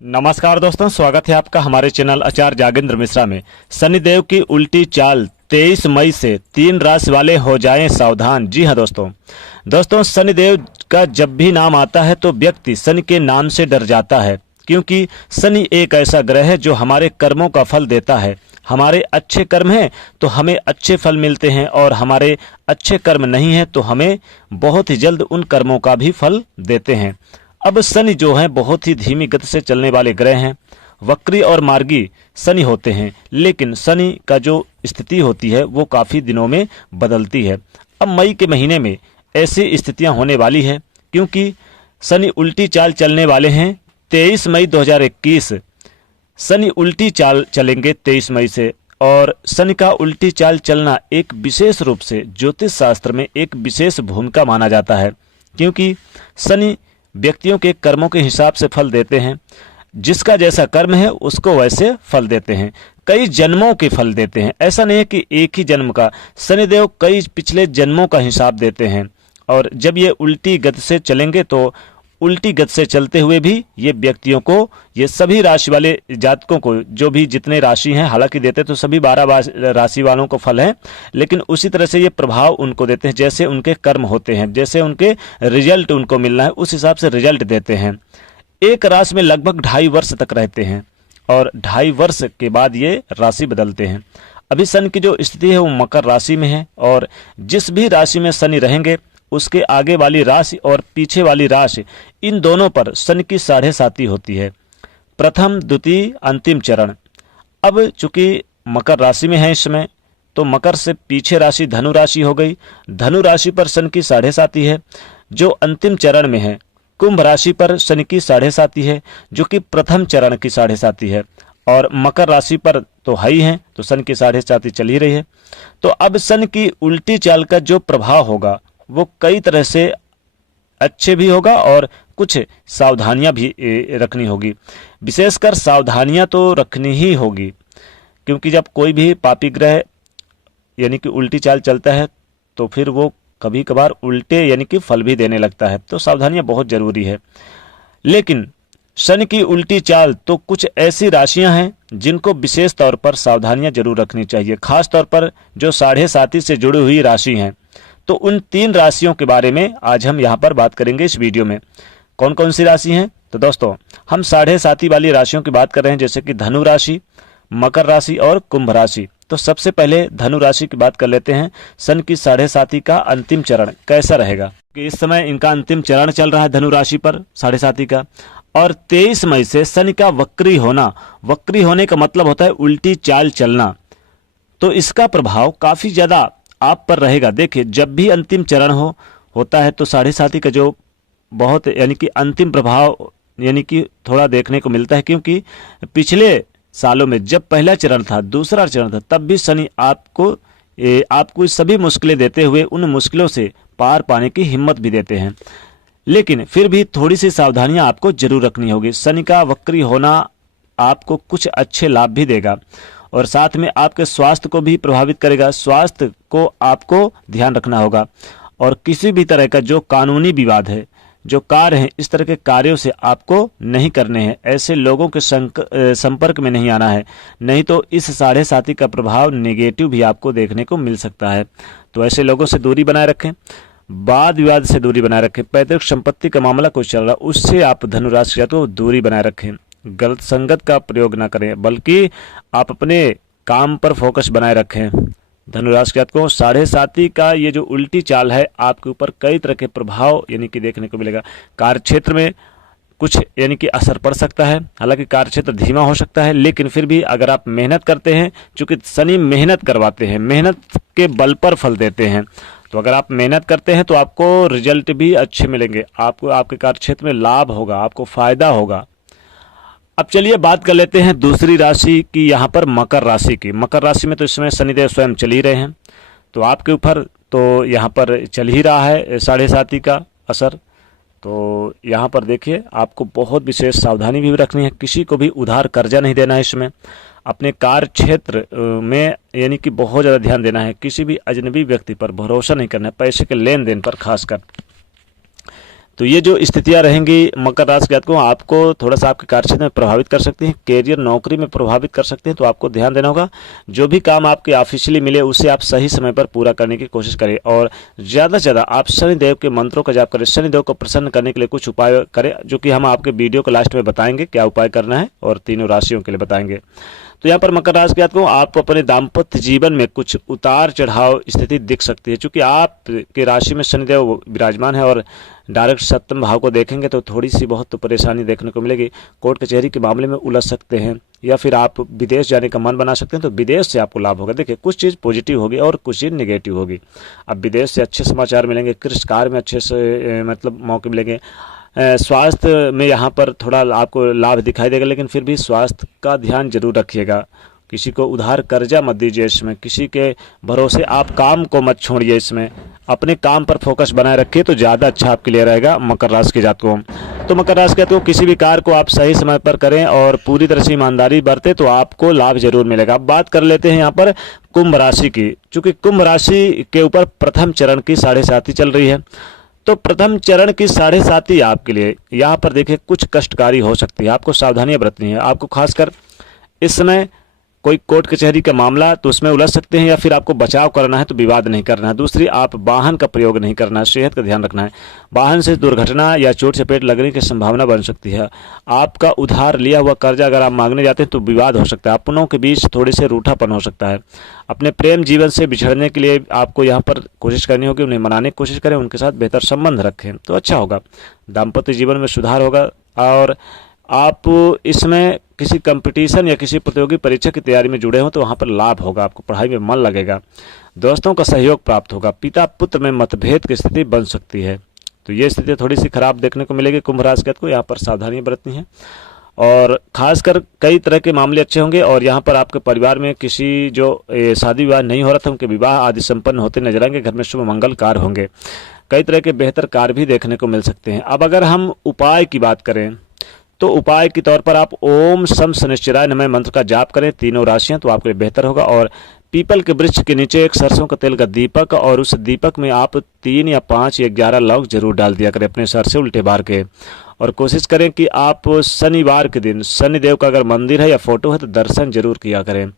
नमस्कार दोस्तों, स्वागत है आपका हमारे चैनल आचार्य जागेंद्र मिश्रा में। शनिदेव की उल्टी चाल 23 मई से 3 राशि वाले हो जाएं सावधान। जी हाँ दोस्तों शनिदेव का जब भी नाम आता है तो व्यक्ति शनि के नाम से डर जाता है, क्योंकि शनि एक ऐसा ग्रह है जो हमारे कर्मों का फल देता है। हमारे अच्छे कर्म हैं तो हमें अच्छे फल मिलते हैं, और हमारे अच्छे कर्म नहीं हैं तो हमें बहुत ही जल्द उन कर्मों का भी फल देते हैं। अब शनि जो है बहुत ही धीमी गति से चलने वाले ग्रह हैं। वक्री और मार्गी शनि होते हैं, लेकिन शनि का जो स्थिति होती है वो काफ़ी दिनों में बदलती है। अब मई के महीने में ऐसी स्थितियां होने वाली है, क्योंकि शनि उल्टी चाल चलने वाले हैं। 23 मई 2021 शनि उल्टी चाल चलेंगे 23 मई से। और शनि का उल्टी चाल चलना एक विशेष रूप से ज्योतिष शास्त्र में एक विशेष भूमिका माना जाता है, क्योंकि शनि व्यक्तियों के कर्मों के हिसाब से फल देते हैं। जिसका जैसा कर्म है उसको वैसे फल देते हैं। कई जन्मों के फल देते हैं, ऐसा नहीं है कि एक ही जन्म का। शनिदेव कई पिछले जन्मों का हिसाब देते हैं। और जब ये उल्टी गति से चलेंगे तो उल्टी गति से चलते हुए भी ये व्यक्तियों को, ये सभी राशि वाले जातकों को, जो भी जितने राशि हैं, हालांकि देते तो सभी 12 राशि वालों को फल है, लेकिन उसी तरह से ये प्रभाव उनको देते हैं जैसे उनके कर्म होते हैं, जैसे उनके रिजल्ट उनको मिलना है उस हिसाब से रिजल्ट देते हैं। एक राशि में लगभग 2.5 वर्ष तक रहते हैं, और 2.5 वर्ष के बाद ये राशि बदलते हैं। अभी शनि की जो स्थिति है वो मकर राशि में है, और जिस भी राशि में शनि रहेंगे उसके आगे वाली राशि और पीछे वाली राशि, इन दोनों पर शनि की 7.5 होती है। प्रथम, द्वितीय, अंतिम चरण। अब चूंकि मकर राशि में है इस समय, तो मकर से पीछे राशि धनु राशि हो गई। धनु राशि पर शनि की 7.5 है, जो अंतिम चरण में है। कुंभ राशि पर शनि की 7.5 है, जो कि प्रथम चरण की 7.5 है। और मकर राशि पर तो हाई है, तो शनि की 7.5 चल ही रही है। तो अब शनि की उल्टी चाल का जो प्रभाव होगा वो कई तरह से अच्छे भी होगा, और कुछ सावधानियां भी रखनी होगी। विशेषकर सावधानियां तो रखनी ही होगी, क्योंकि जब कोई भी पापी ग्रह यानी कि उल्टी चाल चलता है तो फिर वो कभी कभार उल्टे यानी कि फल भी देने लगता है, तो सावधानियां बहुत जरूरी है। लेकिन शनि की उल्टी चाल तो कुछ ऐसी राशियां हैं जिनको विशेष तौर पर सावधानियां जरूर रखनी चाहिए, खास तौर पर जो 7.5 से जुड़ी हुई राशि हैं। तो उन 3 राशियों के बारे में आज हम यहाँ पर बात करेंगे इस वीडियो में। कौन कौन सी राशि हैं? तो दोस्तों हम 7.5 वाली राशियों की बात कर रहे हैं, जैसे कि धनु राशि, मकर राशि और कुंभ राशि। तो सबसे पहले धनु राशि की बात कर लेते हैं। शनि की 7.5 का अंतिम चरण कैसा रहेगा, कि इस समय इनका अंतिम चरण चल रहा है धनु राशि पर 7.5 का। और 23 मई से शनि का वक्री होना, वक्री होने का मतलब होता है उल्टी चाल चलना, तो इसका प्रभाव काफी ज्यादा आप पर रहेगा। देखिए, जब भी अंतिम चरण होता है तो 7.5 का जो बहुत यानी कि अंतिम प्रभाव यानी कि थोड़ा देखने को मिलता है, क्योंकि पिछले सालों में जब पहला चरण था, दूसरा चरण था, तब भी शनि आपको सभी मुश्किलें देते हुए उन मुश्किलों से पार पाने की हिम्मत भी देते हैं। लेकिन फिर भी थोड़ी सी सावधानियां आपको जरूर रखनी होगी। शनि का वक्री होना आपको कुछ अच्छे लाभ भी देगा, और साथ में आपके स्वास्थ्य को भी प्रभावित करेगा। स्वास्थ्य को आपको ध्यान रखना होगा, और किसी भी तरह का जो कानूनी विवाद है, जो कार्य है, इस तरह के कार्यों से आपको नहीं करने हैं। ऐसे लोगों के संपर्क में नहीं आना है, नहीं तो इस 7.5 का प्रभाव नेगेटिव भी आपको देखने को मिल सकता है। तो ऐसे लोगों से दूरी बनाए रखें, वाद विवाद से दूरी बनाए रखें। पैतृक संपत्ति का मामला कुछ चल रहा, उससे आप धनुराशि को दूरी बनाए रखें। गलत संगत का प्रयोग ना करें, बल्कि आप अपने काम पर फोकस बनाए रखें। धनुराशि को 7.5 का ये जो उल्टी चाल है आपके ऊपर कई तरह के प्रभाव यानी कि देखने को मिलेगा। कार्य क्षेत्र में कुछ यानी कि असर पड़ सकता है, हालांकि कार्य क्षेत्र धीमा हो सकता है, लेकिन फिर भी अगर आप मेहनत करते हैं, चूंकि शनि मेहनत करवाते हैं, मेहनत के बल पर फल देते हैं, तो अगर आप मेहनत करते हैं तो आपको रिजल्ट भी अच्छे मिलेंगे, आपको आपके कार्य क्षेत्र में लाभ होगा, आपको फायदा होगा। अब चलिए बात कर लेते हैं दूसरी राशि की, यहाँ पर मकर राशि की। मकर राशि में तो इस समय शनिदेव स्वयं चल ही रहे हैं, तो आपके ऊपर तो यहाँ पर चल ही रहा है 7.5 का असर। तो यहाँ पर देखिए, आपको बहुत विशेष सावधानी भी रखनी है। किसी को भी उधार कर्जा नहीं देना है इसमें। अपने कार्य क्षेत्र में यानी कि बहुत ज़्यादा ध्यान देना है। किसी भी अजनबी व्यक्ति पर भरोसा नहीं करना है, पैसे के लेन देन पर खासकर। तो ये जो स्थितियां रहेंगी मकर राशि के जातकों, आपको थोड़ा सा आपके कार्यक्षेत्र में प्रभावित कर सकती हैं, करियर नौकरी में प्रभावित कर सकते हैं। तो आपको ध्यान देना होगा, जो भी काम आपके ऑफिशियली मिले उसे आप सही समय पर पूरा करने की कोशिश करें, और ज़्यादा से ज़्यादा आप शनिदेव के मंत्रों का जाप करें। शनिदेव को प्रसन्न करने के लिए कुछ उपाय करें, जो कि हम आपके वीडियो को लास्ट में बताएंगे क्या उपाय करना है, और तीनों राशियों के लिए बताएंगे। तो यहाँ पर मकर राशि के जातकों, आपको अपने दाम्पत्य जीवन में कुछ उतार चढ़ाव स्थिति दिख सकती है, क्योंकि आपके राशि में शनिदेव विराजमान है और डायरेक्ट सप्तम भाव को देखेंगे तो थोड़ी सी बहुत तो परेशानी देखने को मिलेगी। कोर्ट कचहरी के मामले में उलझ सकते हैं, या फिर आप विदेश जाने का मन बना सकते हैं, तो विदेश से आपको लाभ होगा। देखिए, कुछ चीज़ पॉजिटिव होगी और कुछ चीज़ नेगेटिव होगी। अब विदेश से अच्छे समाचार मिलेंगे, कृषि कार्य में अच्छे से मतलब मौके मिलेंगे। स्वास्थ्य में यहाँ पर थोड़ा आपको लाभ दिखाई देगा, लेकिन फिर भी स्वास्थ्य का ध्यान जरूर रखिएगा। किसी को उधार कर्जा मत दीजिए, इसमें किसी के भरोसे आप काम को मत छोड़िए, इसमें अपने काम पर फोकस बनाए रखिए तो ज़्यादा अच्छा आपके लिए रहेगा मकर राशि के जातकों। तो मकर राशि के जातकों, किसी भी कार्य को आप सही समय पर करें और पूरी तरह से ईमानदारी बरतें तो आपको लाभ जरूर मिलेगा। अब बात कर लेते हैं यहाँ पर कुंभ राशि की। चूंकि कुंभ राशि के ऊपर प्रथम चरण की 7.5 चल रही है, तो प्रथम चरण की 7.5 आपके लिए यहाँ पर देखिए कुछ कष्टकारी हो सकती है। आपको सावधानियां बरतनी है। आपको खासकर इस समय कोई कोर्ट कचहरी का मामला तो उसमें उलझ सकते हैं, या फिर आपको बचाव करना है तो विवाद नहीं करना है। दूसरी, आप वाहन का प्रयोग नहीं करना है, सेहत का ध्यान रखना है। वाहन से दुर्घटना या चोट चपेट लगने की संभावना बन सकती है। आपका उधार लिया हुआ कर्जा अगर आप मांगने जाते हैं तो विवाद हो सकता है। अपनों के बीच थोड़े से रूठापन हो सकता है। अपने प्रेम जीवन से बिछड़ने के लिए आपको यहाँ पर कोशिश करनी होगी, उन्हें मनाने की कोशिश करें, उनके साथ बेहतर संबंध रखें तो अच्छा होगा। दाम्पत्य जीवन में सुधार होगा, और आप इसमें किसी कंपटीशन या किसी प्रतियोगी परीक्षा की तैयारी में जुड़े हों तो वहाँ पर लाभ होगा। आपको पढ़ाई में मन लगेगा, दोस्तों का सहयोग प्राप्त होगा। पिता पुत्र में मतभेद की स्थिति बन सकती है, तो ये स्थिति थोड़ी सी खराब देखने को मिलेगी कुंभ राशि को। यहाँ पर सावधानी बरतनी है, और खासकर कई तरह के मामले अच्छे होंगे। और यहाँ पर आपके परिवार में किसी जो शादी विवाह नहीं हो रहा था उनके विवाह आदि संपन्न होते नजर आएंगे। घर में शुभ मंगल कार्य होंगे, कई तरह के बेहतर कार्य भी देखने को मिल सकते हैं। अब अगर हम उपाय की बात करें तो उपाय के तौर पर आप ओम शम शनिश्चराय नमः मंत्र का जाप करें, तीनों राशियां, तो आपके लिए बेहतर होगा। और पीपल के वृक्ष के नीचे एक सरसों का तेल का दीपक, और उस दीपक में आप 3 या 5 या 11 लौंग जरूर डाल दिया करें अपने सर से उल्टे बार के। और कोशिश करें कि आप शनिवार के दिन शनिदेव का अगर मंदिर है या फोटो है तो दर्शन जरूर किया करें।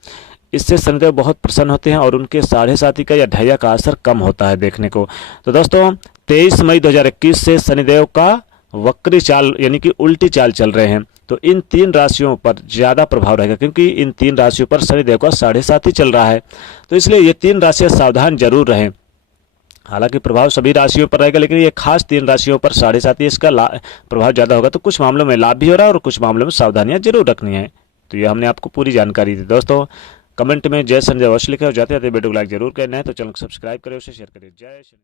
इससे शनिदेव बहुत प्रसन्न होते हैं और उनके 7.5 का या ढैया का असर कम होता है देखने को। तो दोस्तों, 23 मई 2021 से शनिदेव का वक्री चाल यानी कि उल्टी चाल चल रहे हैं, तो इन 3 राशियों पर ज़्यादा प्रभाव रहेगा, क्योंकि इन 3 राशियों पर शनिदेव का 7.5 चल रहा है। तो इसलिए ये 3 राशियां सावधान जरूर रहें। हालांकि प्रभाव सभी राशियों पर रहेगा, लेकिन ये खास 3 राशियों पर 7.5 इसका प्रभाव ज़्यादा होगा। तो कुछ मामलों में लाभ भी हो रहा है और कुछ मामलों में सावधानियां जरूर रखनी है। तो ये हमने आपको पूरी जानकारी दी। दोस्तों, कमेंट में जय शनिदेव अवश्य लिखें, और जाते जाते वीडियो को लाइक जरूर करना है, तो चैनल को सब्सक्राइब करें, उसे शेयर करें। जय शनि।